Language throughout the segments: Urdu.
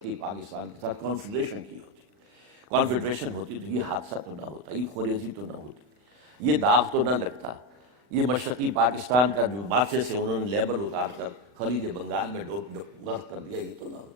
کی پاکستان کے ساتھ کانفیڈریشن کی ہوتی، کانفیڈریشن ہوتی تو یہ حادثہ تو نہ ہوتا، یہ خوریزی تو نہ ہوتی، یہ داغ تو نہ لگتا، یہ مشرقی پاکستان کا جو ماتھے سے انہوں نے لیبل اتار کر خلیج بنگال میں غرق کر دیا، یہ تو نہ ہوتا۔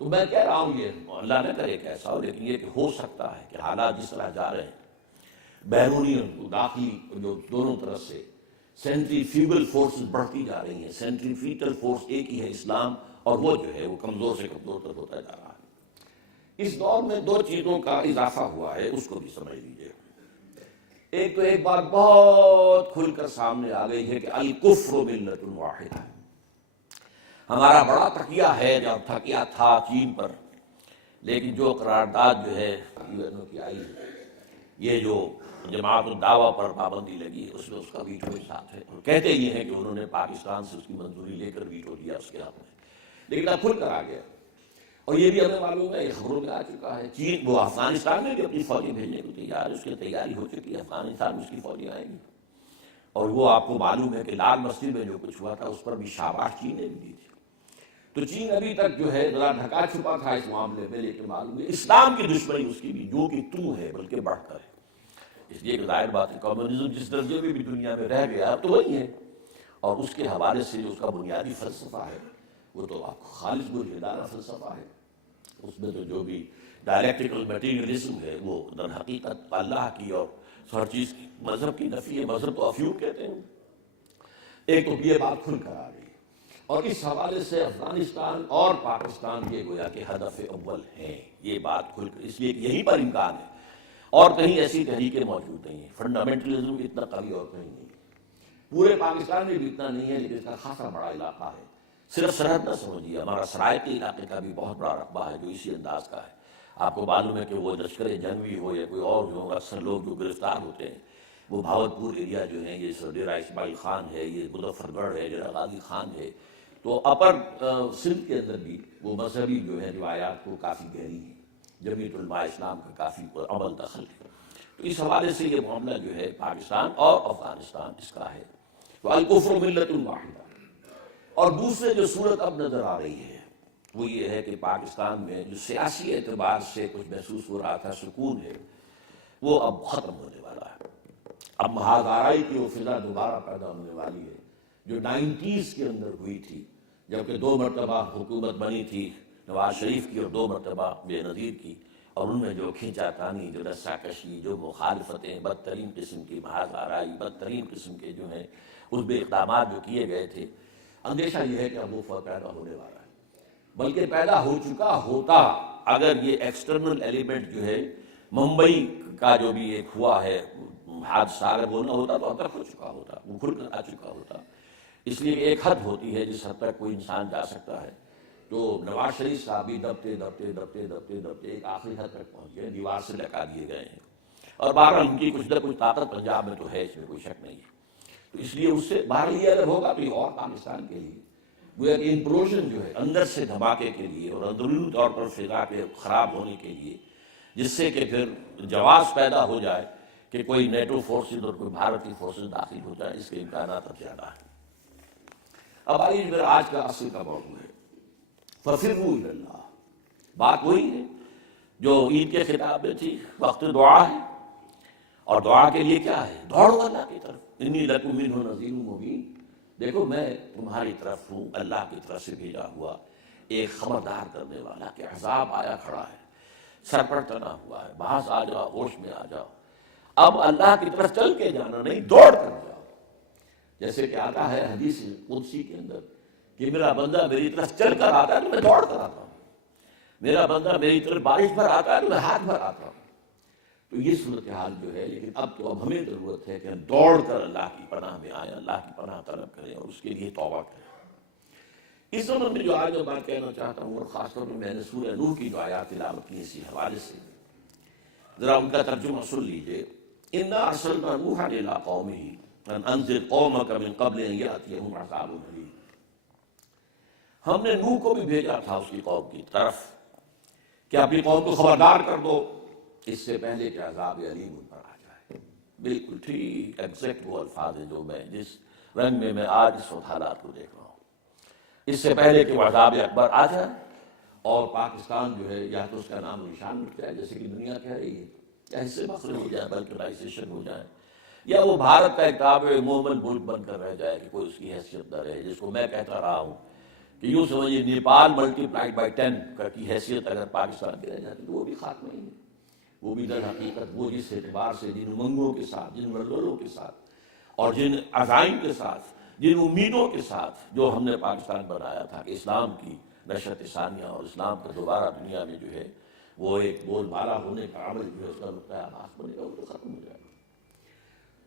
تو میں کہہ رہا ہوں یہ اللہ نہ کرے کہ ایسا ہو، لیکن یہ کہ ہو سکتا ہے کہ حالات جس طرح جا رہے ہیں، بیرونی داخلی جو دونوں طرف سے سینٹریفیوگل فورسز بڑھتی جا رہی ہیں، سینٹریفیوگل فورس ایک ہی ہے اسلام، اور وہ جو ہے وہ کمزور سے کمزور تر ہوتا جا رہا ہے۔ اس دور میں دو چیزوں کا اضافہ ہوا ہے، اس کو بھی سمجھ لیجیے۔ ایک تو ایک بات بہت کھل کر سامنے آ گئی ہے کہ الکفر ملت واحدہ، ہمارا بڑا تکیہ ہے، جب تکیہ تھا چین پر، لیکن جو قرارداد جو ہے یو کی آئی ہے، یہ جو جماعت الدعوہ پر پابندی لگی ہے، اس میں اس کا ویٹو کے ساتھ ہے، اور کہتے یہ ہیں کہ انہوں نے پاکستان سے اس کی منظوری لے کر ویٹو دیا اس کے ہاتھ میں، لیکن اب کھل کر آ گیا۔ اور یہ بھی ہمیں معلوم ہے، یہ خبروں میں آ چکا ہے، چین وہ افغانستان میں بھی اپنی فوجیں بھیجنے کو تیار ہے، اس کی تیاری ہو چکی ہے، افغانستان میں اس کی فوجیں آئیں گی۔ اور وہ آپ کو معلوم ہے کہ لال مسجد میں جو کچھ ہوا تھا اس پر بھی شاباش چین نے بھی دی تھی۔ تو چین ابھی تک جو ہے ذرا ڈھکا چھپا تھا اس معاملے میں، لیکن معلوم ہے اسلام کی دشمنی اس کی بھی جو کہ تو ہے بلکہ بڑھ کر ہے۔ اس لیے کہ ظاہر بات ہے کمیونزم جس درجے میں بھی دنیا میں رہ گیا تو وہی ہے، اور اس کے حوالے سے جو اس کا بنیادی فلسفہ ہے وہ تو آپ کو خالص گلہدارہ فلسفہ ہے۔ اس میں تو جو بھی ڈائلیکٹیکل میٹیریلزم ہے وہ در حقیقت اللہ کی اور ہر چیز کی مذہب کی نفی ہے، مذہب تو افیون کہتے ہیں۔ ایک تو یہ بات کھل کر آ گئی، اور اس حوالے سے افغانستان اور پاکستان یہ گویا کہ ہدف اول ہیں، یہ بات کھل کر، اس لیے کہ یہیں پر امکان ہے، اور کہیں ایسی تحریکیں موجود نہیں ہیں۔ فنڈامنٹلزم اتنا قوی اور کہیں نہیں ہے، پورے پاکستان میں بھی اتنا نہیں ہے، لیکن اس کا خاصا بڑا علاقہ ہے۔ صرف سرحد نہ سمجھیے، ہمارا سرائیکی علاقے کا بھی بہت بڑا رقبہ ہے جو اسی انداز کا ہے۔ آپ کو معلوم ہے کہ وہ لشکر جنگی ہو یا کوئی اور جو اکثر لوگ جو گرفتار ہوتے ہیں وہ بھاولپور ایریا جو ہیں، یہ ڈیرہ اسماعیل خان ہے، یہ مظفر گڑھ ہے، ڈیرہ غازی خان ہے، تو اپر سندھ کے اندر بھی وہ مذہبی جو ہے روایات کو کافی گہری ہیں، جمیعت علماء اسلام کا کافی عمل دخل ہے۔ تو اس حوالے سے یہ معاملہ جو ہے پاکستان اور افغانستان اس کا ہے، تو الکفر ملت واحدہ۔ اور دوسرے جو صورت اب نظر آ رہی ہے وہ یہ ہے کہ پاکستان میں جو سیاسی اعتبار سے کچھ محسوس ہو رہا تھا سکون ہے، وہ اب ختم ہونے والا ہے۔ اب محاذ آرائی کی وہ فضا دوبارہ پیدا ہونے والی ہے جو 90s کے اندر ہوئی تھی، جبکہ 2 مرتبہ حکومت بنی تھی نواز شریف کی اور 2 مرتبہ بے نظیر کی، اور ان میں جو کھینچا تانی، جو رسہ کشی، جو مخالفتیں بدترین قسم کی، محاذ آرائی بدترین قسم کے جو ہیں اس میں اقدامات جو کیے گئے تھے، اندیشہ یہ ہے کہ اب وہ پیدا ہونے والا ہے، بلکہ پیدا ہو چکا ہوتا اگر یہ ایکسٹرنل ایلیمنٹ جو ہے ممبئی کا جو بھی ایک ہوا ہے حادثہ، اگر وہ نہ ہوتا تو اب تک ہو چکا ہوتا، وہ کھل کر آ چکا ہوتا۔ اس لیے ایک حد ہوتی ہے جس حد تک کوئی انسان جا سکتا ہے، تو نواز شریف صاحب بھی دبتے دبتے دبتے دبتے دبتے ایک آخری حد تک پہنچ گئے، دیوار سے لٹکا دیے گئے ہیں، اور بہرحال ان کی کچھ نہ کچھ طاقت پنجاب میں تو ہے، اس میں کوئی شک نہیں ہے۔ تو اس لیے اس سے باہر یہ اگر ہوگا تو یہ اور پاکستان کے لیے وہ ایک امپلوژن جو ہے اندر سے دھماکے کے لیے اور اندرونی طور پر فضا کے خراب ہونے کے لیے، جس سے کہ پھر جواز پیدا ہو جائے کہ کوئی نیٹو فورسز اور کوئی بھارتی فورسز داخل ہو جائے، اس کے امکانات اب زیادہ ہیں۔ اب آئیے پھر آج کا اصل کا موضوع ہے فَفِرُّوا إِلَى اللَّهِ۔ بات وہی ہے جو عید کے خطاب میں تھی، وقت دعا ہے، اور دعا کے لیے کیا ہے؟ دوڑو اللہ کی طرف، انی لکم منہ نذیر مبین، دیکھو میں تمہاری طرف ہوں، اللہ کی طرف سے بھیجا ہوا ایک خبردار کرنے والا کہ عذاب آیا کھڑا ہے، سر پر ٹنا ہوا ہے، باز آ جاؤ، ہوش میں آ جاؤ۔ اب اللہ کی طرف چل کے جانا نہیں، دوڑ کر جاؤ، جیسے کہ آتا ہے حدیث قدسی کے اندر کہ میرا بندہ میری طرف چل کر آتا ہے تو میں دوڑ کر آتا ہوں، میرا بندہ میری طرف بارش بھر آتا ہے تو میں ہاتھ بھر آتا ہوں۔ تو یہ صورتحال جو ہے، لیکن اب تو اب ہمیں ضرورت ہے کہ ہم دوڑ کر اللہ کی پناہ میں آئیں، اللہ کی پناہ طلب کریں اور اس کے لیے توبہ کریں۔ اس زمن میں جو آج میں بات کہنا چاہتا ہوں، اور خاص طور پر میں نے سورہ نوح کی جو آیات تلاوت کی اسی حوالے سے، ذرا ان کا ترجمہ سن لیجئے۔ اِنَّا أَرْسَلْنَا نُوحًا إِلَىٰ قَوْمِهِ أَنْ أَنذِرْ قَوْمَكَ مِنْ قَبْلِ أَنْ يَأْتِيَهُمْ عَذَابٌ أَلِيمٌ۔ ہم نے نوح کو بھی بھیجا تھا اس کی قوم کی طرف کہ اپنی قوم کو خبردار کر دو اس سے پہلے کہ عذاب علیم ان پر آ جائے۔ بالکل ٹھیک ایگزیکٹ وہ الفاظ ہیں جو میں جس رنگ میں آج اس وقت حالات کو دیکھ رہا ہوں، اس سے پہلے کہ وہ عذاب اکبر آ جائے اور پاکستان جو ہے یا تو اس کا نام نشان مٹ جائے جیسے کہ دنیا کہہ رہی ہے، یا حصے مخرج ہو جائے، بلکرائزیشن ہو جائے، یا وہ بھارت کا ایک تابع مومن ملک بن کر رہ جائے کہ کوئی اس کی حیثیت نہ رہے، جس کو میں کہتا رہا ہوں کہ یوں سمجھیے نیپال ملٹیپلائڈ بائی 10 کی حیثیت اگر پاکستان کی رہ جاتی تو وہ بھی خاتمہ ہی ہے۔ وہ بھی در حقیقت وہ جس اعتبار سے جن امنگوں کے ساتھ، جن ولولوں کے ساتھ اور جن عزائم کے ساتھ، جن امیدوں کے ساتھ جو ہم نے پاکستان بنایا تھا کہ اسلام کی نشرت ثانیہ اور اسلام کا دوبارہ دنیا میں جو ہے وہ ایک بول بالا ہونے کا عمل جو ہے اس کا نقطۂ آغاز بنے گا، وہ تو ختم ہو جائے گا۔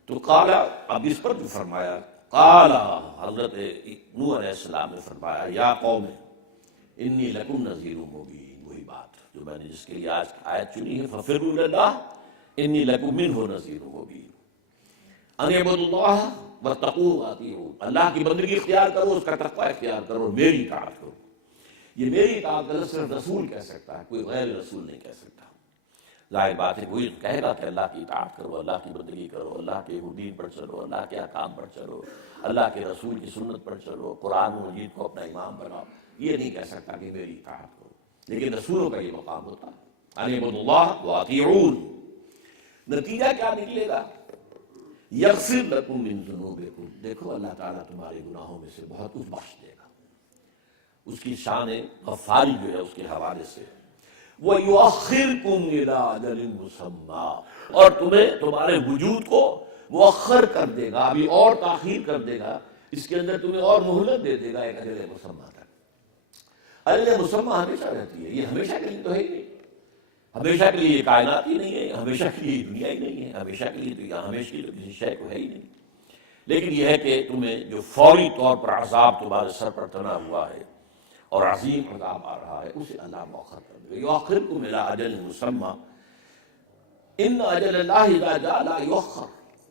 تو قالا، اب اس پر جو فرمایا قالا، حضرت نوح علیہ السلام نے فرمایا یا قوم انی لکم نذیر مبین، وہی بات جو میں نے جس کے لیے آج آیت چنی ہے، ففروا الی اللہ انی لکم منہ نذیر مبین، ان اعبدوا اللہ واتقوہ واطیعون، اللہ کی بندگی اختیار کرو، اس کا تقوی اختیار کرو، میری اطاعت کرو۔ یہ میری اطاعت اللہ صرف رسول کہہ سکتا ہے، کوئی غیر رسول نہیں کہہ سکتا۔ ظاہر بات ہے کوئی کہے گا کہ اللہ کی اطاعت کرو، اللہ کی بندگی کرو، اللہ کے دین پر چلو، اللہ کے احکام پر چلو، اللہ کے رسول کی سنت پر چلو، قرآن مجید کو اپنا امام بناؤ، یہ نہیں کہہ سکتا کہ میری اطاعت کرو۔ لیکن رسولوں کا یہ مقام ہوتا ہے، ان اعبدوا اللہ واطیعون۔ نتیجہ کیا نکلے گا؟ یغفر لکم من ذنوبکم، دیکھو اللہ تعالیٰ تمہارے گناہوں میں سے بہت کچھ بخش دے گا۔ اس کی شان غفاری جو ہے اس کے حوالے سے، وَيُؤَخِّرْكُمْ إِلَىٰ أَجَلٍ مُّسَمًّى، اور تمہیں تمہارے وجود کو مؤخر کر دے گا، ابھی اور تاخیر کر دے گا، اس کے اندر تمہیں اور مہلت دے دے گا ایک اجل مسمى تک۔ اجل مسمى ہمیشہ رہتی ہے، یہ ہمیشہ کے لیے تو ہے ہی نہیں، ہمیشہ کے لیے یہ کائنات ہی نہیں ہے، ہمیشہ کے لیے دنیا ہی نہیں ہے، ہمیشہ کے لیے تو یہاں ہمیشہ کے لیے کسی شے کو ہے ہی نہیں۔ لیکن یہ ہے کہ تمہیں جو فوری طور پر عذاب تمہارے سر پر تنا ہوا ہے اور عظیم عذاب آ رہا ہے، اسے اللہ مؤخر کر دے گا۔ یؤخرکم الی اجل مسمى ان اجل اللہ اذا جاء لا یؤخر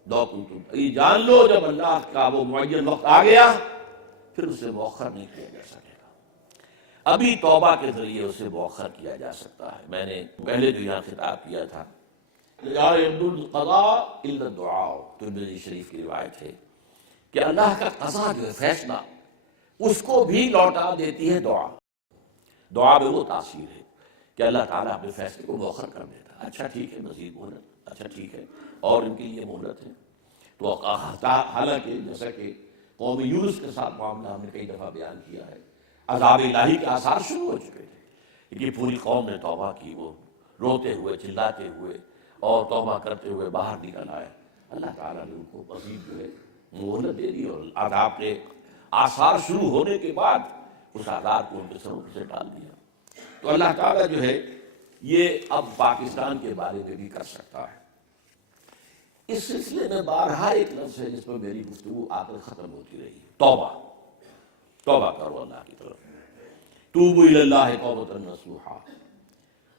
لو کنتم، یہ جان لو جب اللہ کا وہ معین وقت آ گیا پھر اسے مؤخر نہیں کیا جا سکے گا۔ ابھی توبہ کے ذریعے اسے مؤخر کیا جا سکتا ہے۔ میں نے پہلے جو یہاں خطاب کیا تھا، لا يرد القضاء الا الدعاء، ترمذی شریف کی روایت ہے کہ اللہ کا قضا جو ہے فیصلہ، اس کو بھی لوٹا دیتی ہے دعا۔ دعا میں وہ تاثیر ہے کہ اللہ تعالیٰ اپنے فیصلے کو مؤخر کر دیتا ہے۔ اچھا ٹھیک ہے، مزید مہلت، اچھا ٹھیک ہے، اور ان کے لیے مہلت ہے۔ تو حالانکہ جیسا کہ قوم یونس کے ساتھ معاملہ ہم نے کئی دفعہ بیان کیا ہے، عذاب الہی کے آثار شروع ہو چکے تھے، کہ پوری قوم نے توبہ کی، وہ روتے ہوئے، چلاتے ہوئے اور توبہ کرتے ہوئے باہر نکل آئے۔ اللہ تعالیٰ نے ان کو مزید جو ہے مہلت دے دی، اور عذاب کے آثار شروع ہونے کے بعد اس عذاب کو ان کے سروں سے ڈال دیا۔ تو اللہ تعالیٰ جو ہے یہ اب پاکستان کے بارے میں بھی کر سکتا ہے۔ اس سلسلے میں بارہا ایک لفظ ہے جس پر میری گفتگو آ کر ختم ہوتی رہی، توبہ۔ توبہ کرو اللہ کی طرف، توبوا الی اللہ توبۃ نصوحا،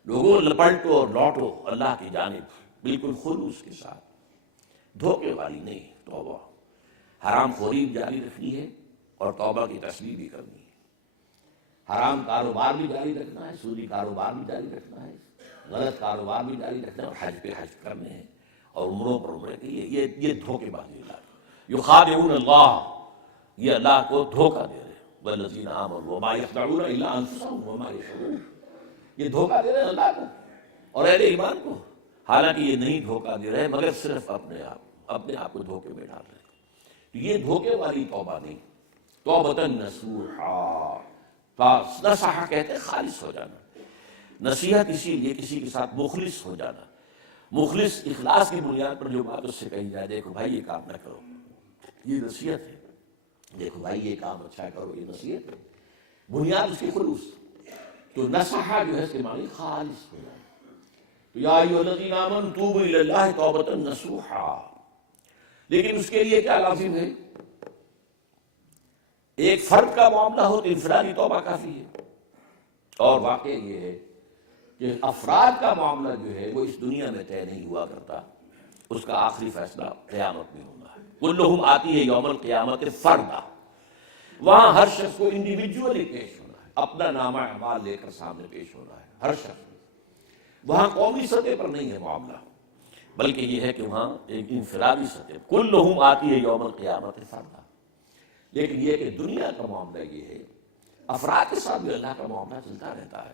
لوگوں لپلٹو اور لوٹو اللہ کی جانب بالکل خلوص کے ساتھ، دھوکے والی نہیں توبہ۔ حرام خوری بھی جاری رکھنی ہے اور توبہ کی تسبیح بھی کرنی ہے۔ حرام کاروبار بھی جاری رکھنا ہے، سودی کاروبار بھی جاری رکھنا ہے، غلط کاروبار بھی جاری رکھنا ہے، اور حج پہ حج کرنے ہیں اور عمروں پر عمرے کے لیے، یہ دھوکے بازی اللہ، یخادعون اللہ، یہ اللہ کو دھوکہ دے رہے ہیں، والذین آمنوا وما یخدعون الا انفسهم وما یشعرون، یہ دھوکہ دے رہے ہیں اللہ کو اور اہل ایمان کو، حالانکہ یہ نہیں دھوکہ دے رہے مگر صرف اپنے آپ کو دھوکے میں ڈال رہے ہیں۔ تو یہ دھوکے والی توبہ نہیں، توبۃ نصوحا، نصحہ کہتے ہیں خالص ہو جانا، نصیحت اسی لیے کسی کے ساتھ مخلص ہو جانا، مخلص اخلاص کی بنیاد پر جو بات اس سے کہی جائے، دیکھو بھائی یہ کام نہ کرو، یہ نصیحت ہے، دیکھو بھائی یہ کام اچھا کرو، یہ نصیحت ہے، بنیاد اس کی خلوص۔ تو نصحہ جو ہے اس کے معنی خالص ہو جانا۔ تو یا ایھا الذین آمنوا توبوا الی اللہ توبۃ نصوحا، لیکن اس کے لیے کیا لازم ہے؟ ایک فرد کا معاملہ ہو تو انفرادی توبہ کافی ہے، اور واقع یہ ہے کہ افراد کا معاملہ جو ہے وہ اس دنیا میں طے نہیں ہوا کرتا، اس کا آخری فیصلہ قیامت میں ہونا ہے۔ کلہم آتی ہے یوم القیامت فردا، وہاں ہر شخص کو انڈیویجولی پیش ہونا ہے، اپنا نامہ اعمال لے کر سامنے پیش ہونا ہے ہر شخص۔ وہاں قومی سطح پر نہیں ہے معاملہ، بلکہ یہ ہے کہ وہاں ایک انفرادی سطح، کلہم آتی ہے یوم القیامت فردا۔ لیکن یہ کہ دنیا کا معاملہ یہ ہے، افراد کے ساتھ بھی اللہ کا معاملہ چلتا رہتا ہے،